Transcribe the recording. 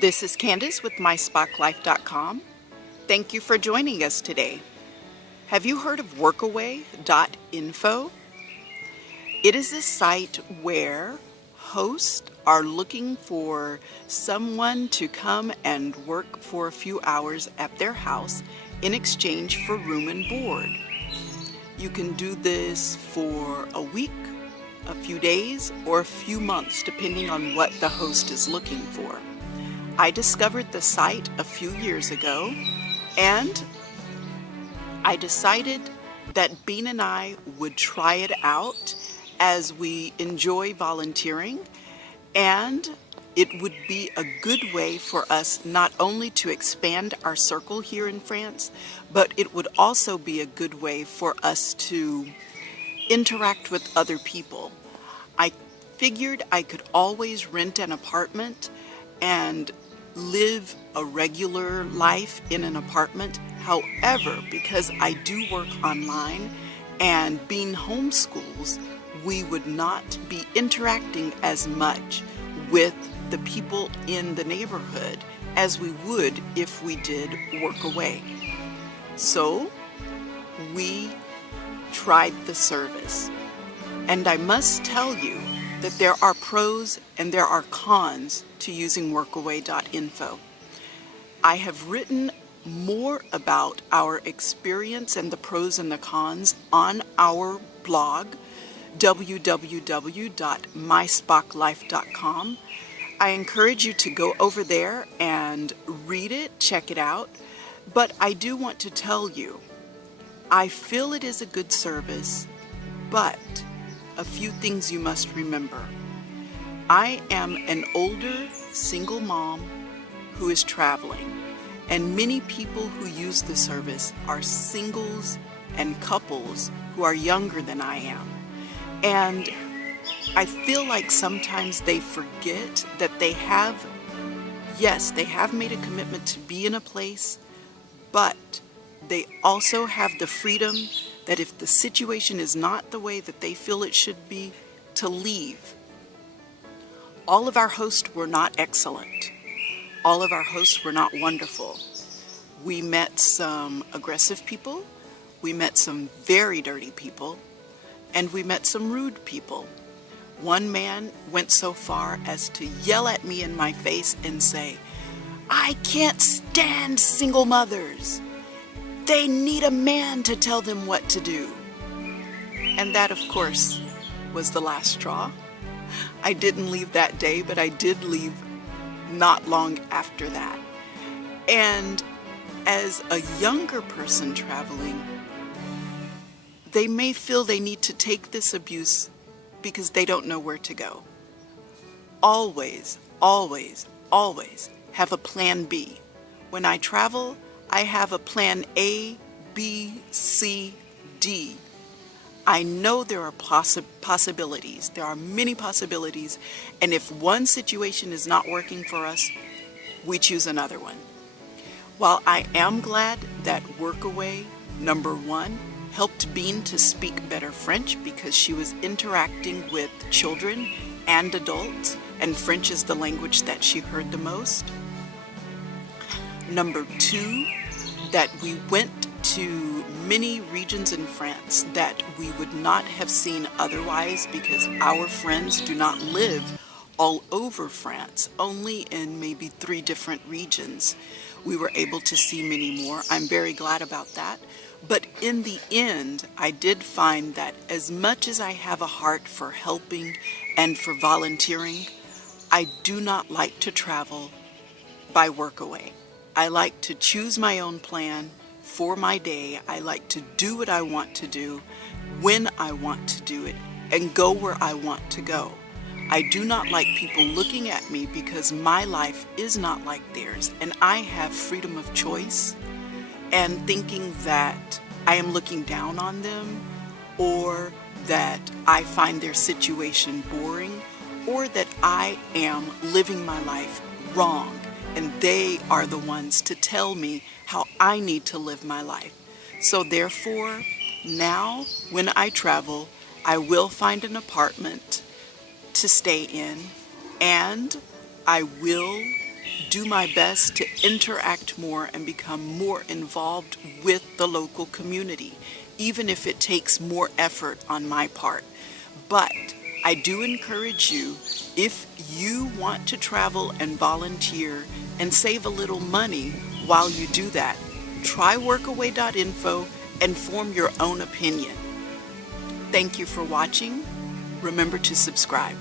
This is Candace with MySpockLife.com. Thank you for joining us today. Have you heard of Workaway.info? It is a site where hosts are looking for someone to come and work for a few hours at their house in exchange for room and board. You can do this for a week, a few days, or a few months, depending on what the host is looking for. I discovered the site a few years ago, and I decided that Bean and I would try it out as we enjoy volunteering, and it would be a good way for us not only to expand our circle here in France, but it would also be a good way for us to interact with other people. I figured I could always rent an apartment and live a regular life in an apartment. However, because I do work online and being homeschools, we would not be interacting as much with the people in the neighborhood as we would if we did work away. So we tried the service. And I must tell you that there are pros and there are cons to using Workaway.info. I have written more about our experience and the pros and the cons on our blog, www.myspocklife.com. I encourage you to go over there and read it, check it out. But I do want to tell you, I feel it is a good service, but a few things you must remember. I am an older single mom who is traveling, and many people who use the service are singles and couples who are younger than I am. And I feel like sometimes they forget that they have made a commitment to be in a place, but they also have the freedom that if the situation is not the way that they feel it should be, to leave. All of our hosts were not excellent. All of our hosts were not wonderful. We met some aggressive people, we met some very dirty people, and we met some rude people. One man went so far as to yell at me in my face and say, "I can't stand single mothers. They need a man to tell them what to do." And that, of course, was the last straw. I didn't leave that day, but I did leave not long after that. And as a younger person traveling, they may feel they need to take this abuse because they don't know where to go. Always, always, always have a plan B. When I travel, I have a plan A, B, C, D. I know there are possibilities. There are many possibilities. And if one situation is not working for us, we choose another one. While I am glad that Workaway, number one, helped Bean to speak better French because she was interacting with children and adults, and French is the language that she heard the most. Number two, that we went to many regions in France that we would not have seen otherwise because our friends do not live all over France, only in maybe 3 different regions. We were able to see many more. I'm very glad about that. But in the end, I did find that as much as I have a heart for helping and for volunteering, I do not like to travel by Workaway. I like to choose my own plan for my day. I like to do what I want to do, when I want to do it, and go where I want to go. I do not like people looking at me because my life is not like theirs, and I have freedom of choice, and thinking that I am looking down on them, or that I find their situation boring, or that I am living my life wrong, and they are the ones to tell me how I need to live my life. So therefore, now when I travel, I will find an apartment to stay in, and I will do my best to interact more and become more involved with the local community, even if it takes more effort on my part. But I do encourage you, if you want to travel and volunteer and save a little money while you do that, try Workaway.info and form your own opinion. Thank you for watching. Remember to subscribe.